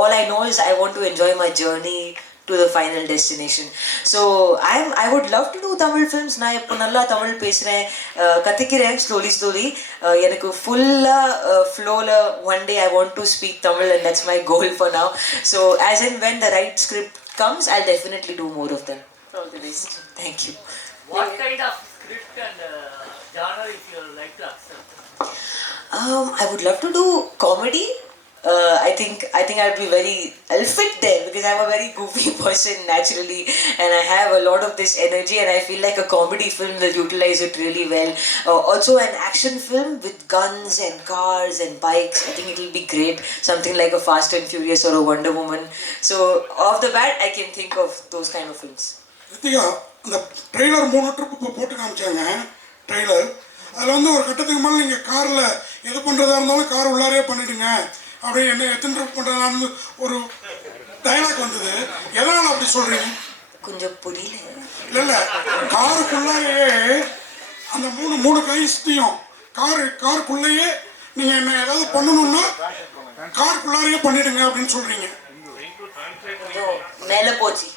all I know is I want to enjoy my journey to the final destination. So I would love to do Tamil films. நான் இப்போ நல்லா தமிழ் பேசுகிறேன், கற்றுக்கிறேன் slowly. எனக்கு ஃபுல்லாக ஃப்ளோவில் one day I want to speak Tamil, and that's my goal for now. So as and when the right script comes, I'll definitely do more of them. All the best. Thank you. What kind of script and genre if you like to accept? I would love to do comedy. I think I'll fit there because I'm a very goofy person naturally, and I have a lot of this energy, and I feel like a comedy film will utilize it really well. Also an action film with guns and cars and bikes, I think it will be great. Something like a Fast and Furious or a Wonder Woman. So off the bat I can think of those kind of films. Ritika, the trailer 3 trip போட்டு காமிச்சாங்க. Trailer அதில் வந்து ஒரு கட்டத்துக்கு மேலே நீங்கள் காரில் எது பண்ணுறதா இருந்தாலும் கார் உள்ளாரே பண்ணிவிடுங்க அப்படியே என்ன எத்தனை ட்ரிப் பண்ணுறதான்னு ஒரு டைலாக் வந்தது. எதனால் அப்படி சொல்கிறீங்க? கொஞ்சம் புரியல. இல்லை காருக்குள்ளாரையே அந்த மூணு கைஸ்டையும் காருக்குள்ளேயே நீங்கள் என்ன ஏதாவது பண்ணணும்னா காருக்குள்ளாரையே பண்ணிடுங்க அப்படின்னு சொல்கிறீங்க. மேலே போச்சு.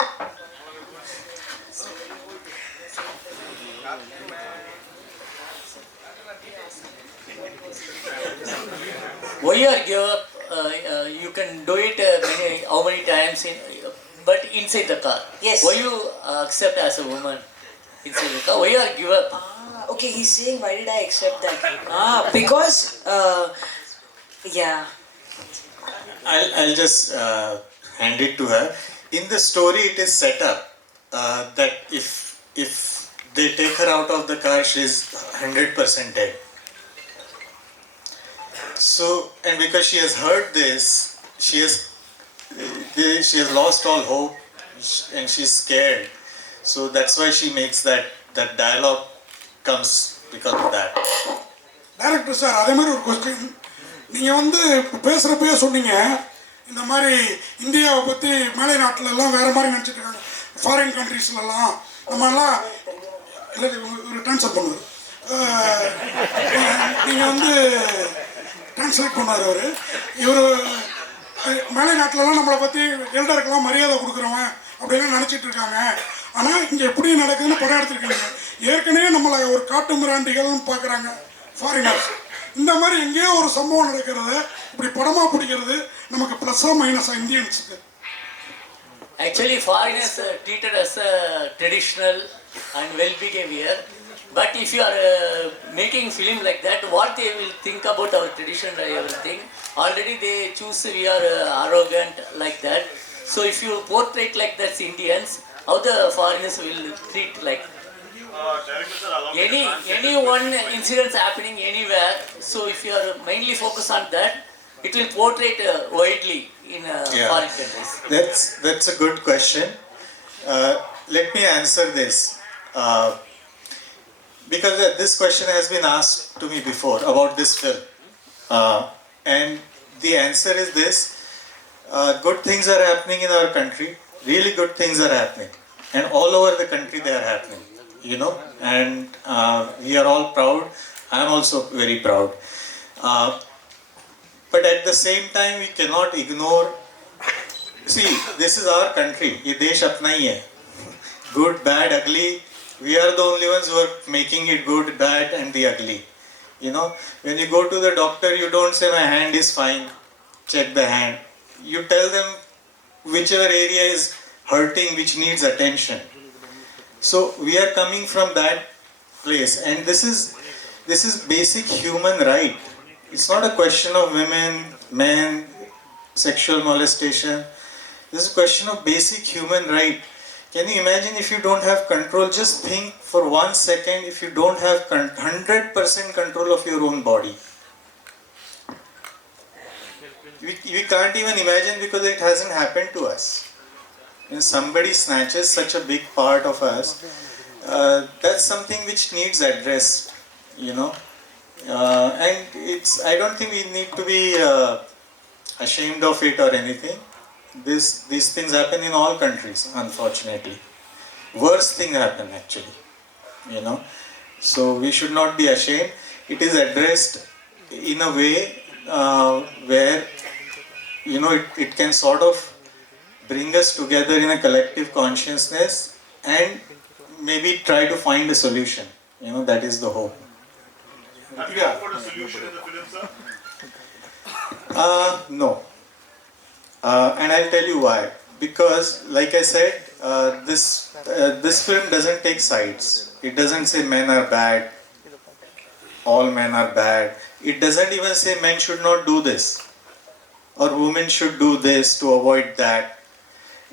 Why you are give up? You can do it how many times but inside the car. Yes. Why you accept as a woman inside the car? Why you are give up? Okay, he's saying why did I accept that? Because yeah. I'll just hand it to her. In the story, it is set up that if they take her out of the car, she's 100% dead. So, and because she has heard this, she has lost all hope, and she's scared. So that's why she makes that dialogue comes because of that. Director sir, அதே மாதிரி ஒரு question. நீங்கள் வந்து பேசுகிறப்பே சொன்னீங்க இந்த மாதிரி இந்தியாவை பற்றி மேலை நாட்டிலலாம் வேறு மாதிரி நினச்சிட்டு இருக்காங்க, ஃபாரின் கண்ட்ரீஸ்லலாம் நம்மலாம் இல்லை ஒரு ட்ரான்ஸ்ஃபர் பண்ணுவார். நீங்கள் வந்து ட்ரான்ஸ்லேட் பண்ணார் அவர். இவர் மேலை நாட்டிலலாம் நம்மளை பற்றி எல்டருக்கெல்லாம் மரியாதை கொடுக்குறவன் அப்படிலாம் நினச்சிட்டு இருக்காங்க. ஆனால் இங்கே எப்படி நடக்குதுன்னு படம் எடுத்துருக்காங்க. ஏற்கனவே நம்மளை ஒரு காட்டு மிராண்டிகள்னு பார்க்குறாங்க ஃபாரினர்ஸ். இந்த மாதிரி எங்கேயோ ஒரு சம்பவம் நடக்கிறது இப்படி படமாக பிடிக்கிறது நமக்கு ப்ளஸ்ஸாக மைனஸாக இந்தியன்ஸுக்கு? Actually, foreigners treated as a traditional and well behavior. But if you are making film like that, what they will think about our tradition and everything? Already they choose we are arrogant like that. So if you portray like that Indians, how the foreigners will treat like? Any one incidents happening anywhere. So if you are mainly focused on that, it will portray widely in foreign countries. That's a good question. Let me answer this. Because this question has been asked to me before about this film. And the answer is this. Good things are happening in our country. Really good things are happening. And all over the country they are happening. And we are all proud. I am also very proud. But at the same time, we cannot ignore. See, this is our country. Ye desh apna hi hai. Good, bad, ugly. We are the only ones who are making it good, bad, and the ugly. When you go to the doctor, you don't say my hand is fine, check the hand. You tell them whichever area is hurting, which needs attention. So we are coming from that place, and this is basic human right. It's not a question of women, men, sexual molestation. This is a question of basic human right. Can you imagine if you don't have control? Just think for 1 second if you don't have 100% control of your own body. We can't even imagine because it hasn't happened to us. When somebody snatches such a big part of us, that's something which needs address, and I don't think we need to be ashamed of it or anything. These things happen in all countries, unfortunately. Worst thing happen actually, So we should not be ashamed. It is addressed in a way where it can sort of bring us together in a collective consciousness and maybe try to find a solution. That is the hope. Have you offered a solution in the film, sir? No. And I'll tell you why. Because, like I said, this film doesn't take sides. It doesn't say men are bad, all men are bad. It doesn't even say men should not do this or women should do this to avoid that.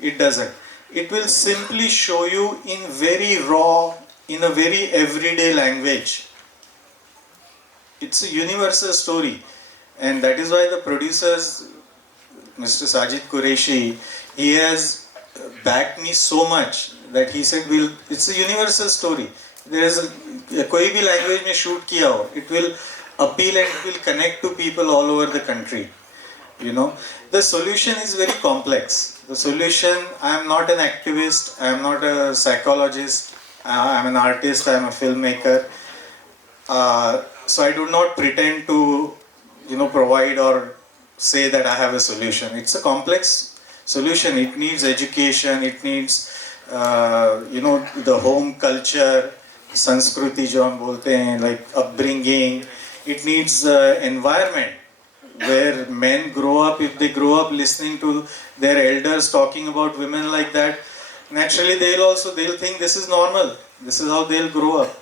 It doesn't. It will simply show you in very raw, in a very everyday language. It's a universal story, and that is why the producers, Mr. Sajid Qureshi, he has backed me so much that he said, it's a universal story. There is कोई भी language में shoot किया हो, it will appeal and it will connect to people all over the country. The solution is very complex. The solution, I am not an activist, I am not a psychologist, I am an artist, I am a filmmaker. So I do not pretend to, provide or say that I have a solution. It's a complex solution. It needs education, it needs, the home culture, Sanskriti jo hum bolte hain, like upbringing. It needs environment where men grow up. If they grow up listening to their elders talking about women like that, naturally they'll think this is normal. This is how they'll grow up,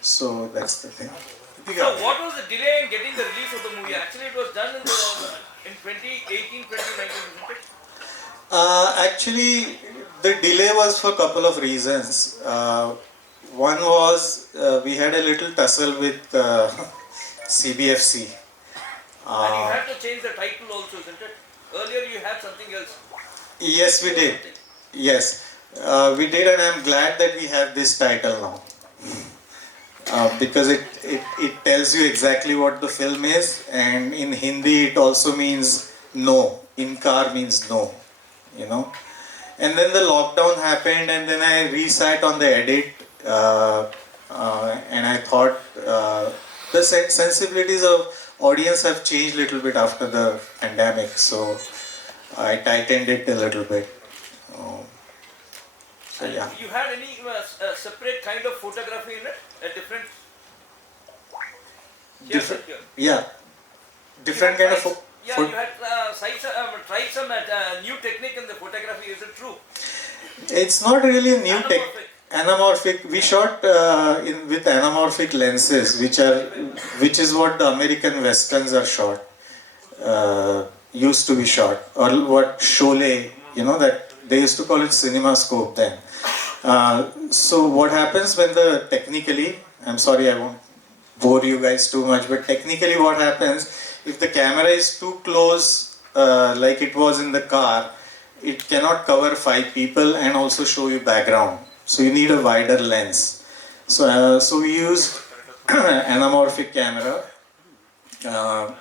So that's the thing. So what was the delay in getting the release of the movie? Actually, it was done in 2018, 2019, isn't it? Actually, the delay was for a couple of reasons. One was we had a little tussle with CBFC. And you had to change the title also, isn't it? Earlier you had something else. Yes, we did. Yes, we did, and I'm glad that we have this title now. Because it tells you exactly what the film is, and in Hindi it also means no. Incar means no, And then the lockdown happened, and then I resat on the edit, and I thought the sensibilities of audience have changed a little bit after the pandemic, so I tightened it a little bit. So yeah. You had any separate kind of photography in it? A different? Different, yeah. Different kind of. Yeah, you had tried some new technique in the photography. Is it true? It's not really a new Anamorphic. Anamorphic. We shot with anamorphic lenses, which is what the American westerns are shot. Used to be shot, or what Sholay, that they used to call it cinema scope then. So what happens when technically, I'm sorry, I won't bore you guys too much, but technically what happens, if the camera is too close, like it was in the car, it cannot cover 5 people and also show you background. So you need a wider lens. So we used anamorphic camera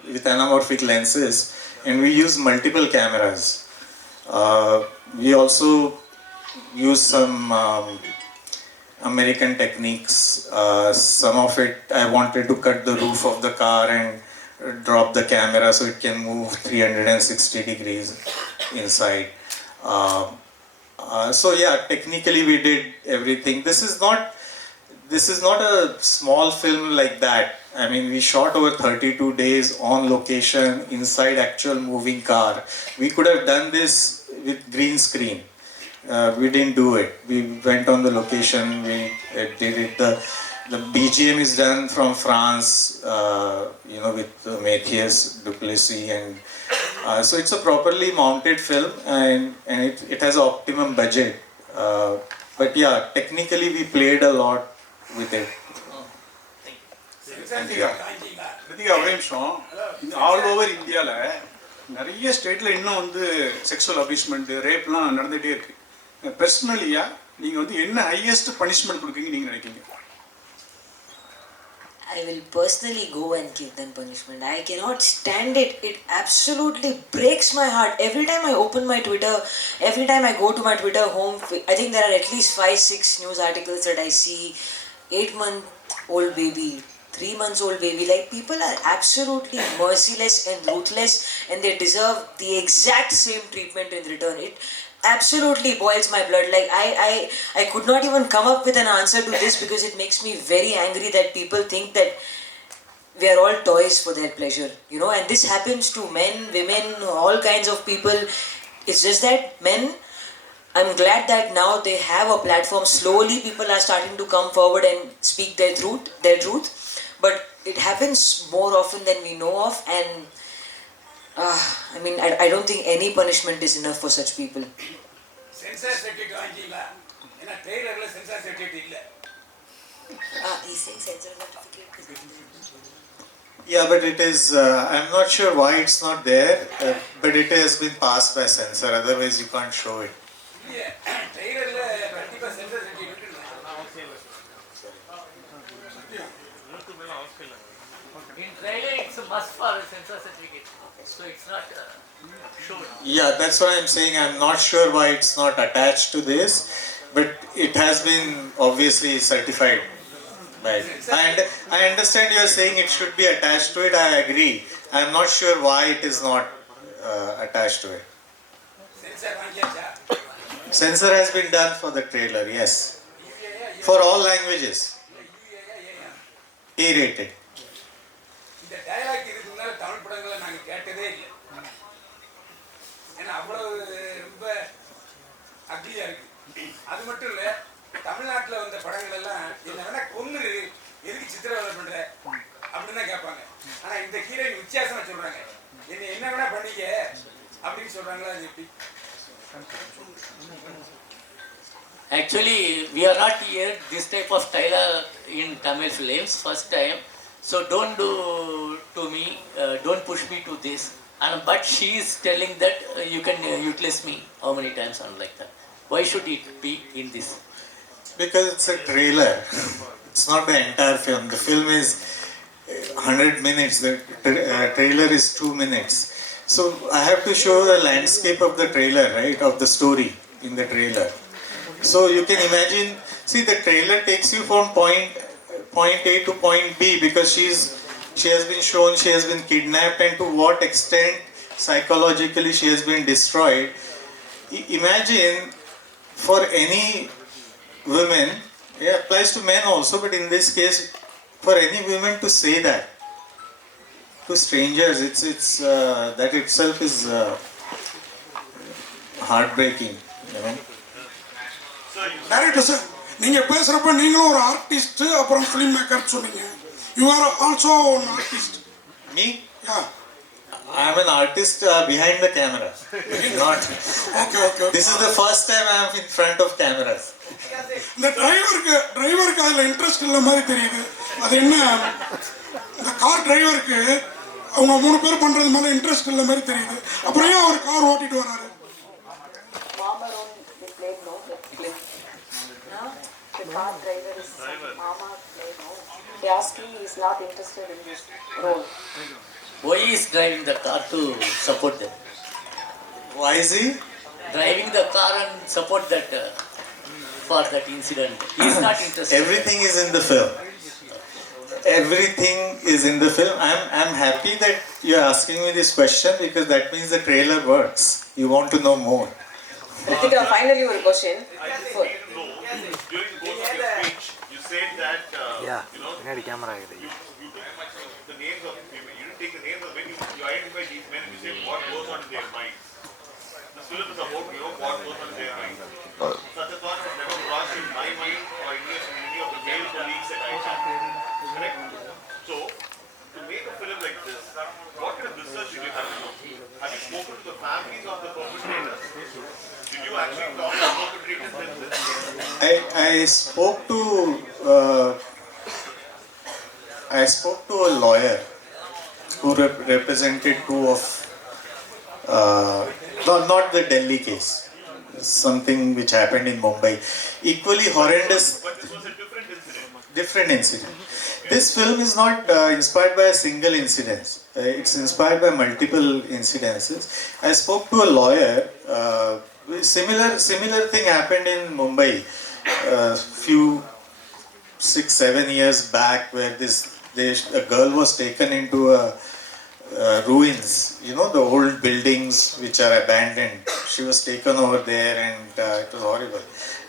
with anamorphic lenses, and we use multiple cameras. We also use some American techniques. Some of it I wanted to cut the roof of the car and drop the camera so it can move 360 degrees inside. So yeah, technically we did everything. This is not a small film like that. I mean, we shot over 32 days on location inside actual moving car. We could have done this with green screen. We didn't do it. We went on the location. We did it. The BGM is done from France, with Matthias Duplessis, and so it's a properly mounted film, and it has an optimum budget. But yeah, technically we played a lot with it. Kiruthika ஒரே நிமிஷம் all over இந்தியாவில் நிறைய ஸ்டேட்டில் இன்னும் sexual abusement ரேப்லாம் நடந்துகிட்டே இருக்கு. பர்சனலியாக நீங்கள் என்ன ஹையஸ்ட் பனிஷ்மெண்ட் கொடுக்குறீங்க நீங்கள் நினைக்கிறீங்க? I will personally go and give them punishment. I cannot stand it. It absolutely breaks my heart. Every time I open my Twitter, every time I go to my Twitter home, I think there are at least 5-6 news articles that I see. 8-month-old baby 3 months old baby. Like, people are absolutely merciless and ruthless, and they deserve the exact same treatment in return. It absolutely boils my blood. Like, I could not even come up with an answer to this, because it makes me very angry that people think that we are all toys for their pleasure, and this happens to men, women, all kinds of people. It's just that men, I'm glad that now they have a platform. Slowly people are starting to come forward and speak their truth, but it happens more often than we know of. And I don't think any punishment is enough for such people. Censor certificate வாங்கிங்களா? ஏன்னா ட்ரெய்லர்ல sensor certificate இல்ல. He's saying censor certificate. Yeah, but it is, I'm not sure why it's not there, but it has been passed by censor, otherwise you can't show it. இல்ல ட்ரெய்லர்ல கண்டிப்பா sensor certificate இல்ல. In trailer, it's a must for a censor certificate. So it's not shown. Yeah, that's what I'm saying. I'm not sure why it's not attached to this, but it has been obviously certified by it. And I understand you're saying it should be attached to it. I agree. I'm not sure why it is not attached to it. Censor வாங்கியாச்சா? Censor has been done for the trailer, yes. For all languages. A-rated. இந்த dialogue இதுக்கு முன்னால தமிழ் படங்களை நாங்க கேட்டதே இல்லை. ஏன்னா அவ்வளவு ரொம்ப அக்லியா இருக்கு. அது மட்டும் இல்ல, தமிழ்நாட்டுல வந்த படங்கள் எல்லாம் என்ன வேணா கொன்னுரு, எதுக்கு சித்திரவதை பண்ற அப்படின்னு தான் கேட்பாங்க. ஆனா இந்த ஹீரோயின் வித்தியாசமா சொல்றாங்க, என்ன என்ன வேணா பண்ணீங்க அப்படின்னு சொல்றாங்களா? அது எப்படி? Actually, we are not heard this type of trailer in Tamil films first time. So don't do to me, don't push me to this. But she is telling that you can utilize me how many times and like that. Why should it be in this? Because it's a trailer. It's not the entire film. The film is 100 minutes. The trailer is 2 minutes. So I have to show the landscape of the trailer, right? Of the story in the trailer. So you can imagine, see, the trailer takes you from point A to point B, because she has been shown she has been kidnapped, and to what extent psychologically she has been destroyed. Imagine for any women, it applies to men also, but in this case for any women to say that to strangers, it's that itself is heartbreaking, you know. Director sir, நீங்கள் பேசுகிறப்ப நீங்களும் ஒரு artist, அப்புறம் film maker சொன்னீங்க. You are also one artist. Me? Yeah. I am an artist behind the camera. Not. Okay. This is the first time I am in front of cameras. இந்த டிரைவருக்கு அதில் interest இல்லை மாதிரி தெரியுது. அது என்ன, இந்த கார் டிரைவருக்கு அவங்க 3 பேர் பண்ணுறது மேலே இன்ட்ரெஸ்ட் இல்லை மாதிரி தெரியுது. அப்புறம் ஏன் அவர் கார் ஓட்டிட்டு வராரு? The car driver is Mama played, no? Yaski is not interested in this role. Why is driving the car to support them? Why is he? Driving the car and support that for that incident. He is not interested. Everything is in the film. Everything is in the film. I'm happy that you are asking me this question, because that means the trailer works. You want to know more. Ritika, finally one question. During the course of your speech, you said that you know, camera. you took the names of women. You didn't take the names of men. You identify these men and you say what goes on in their minds. The film is about, you know, what goes on in their minds. Such a thought has never crossed in my mind or in any of the male colleagues that I have. Correct? So, to make a film like this, what kind of research did you have to do? Have you spoken to the families of the perpetrators? Did you actually talk to the perpetrators themselves? I spoke to a lawyer who represented 2 of not the Delhi case, something which happened in Mumbai, equally horrendous. But this was a different incident. This film is not inspired by a single incident. It's inspired by multiple incidences. I spoke to a lawyer. Similar thing happened in Mumbai few 6-7 years back, where this A girl was taken into a ruins, you know, the old buildings which are abandoned. She was taken over there, and it was horrible.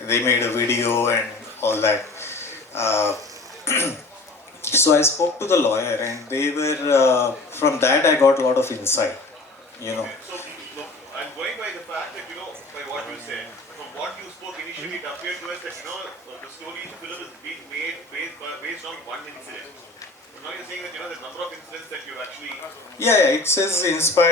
They made a video and all that. Uh, so I spoke to the lawyer, and they were from that I got a lot of insight. You know. Okay, so look, I'm going by the fact that, by what you said, from what you spoke initially, it appeared to us that, the story, the film is being made based on one incident. Now you're saying that, the number of incidents that you actually... Yeah, it says inspired.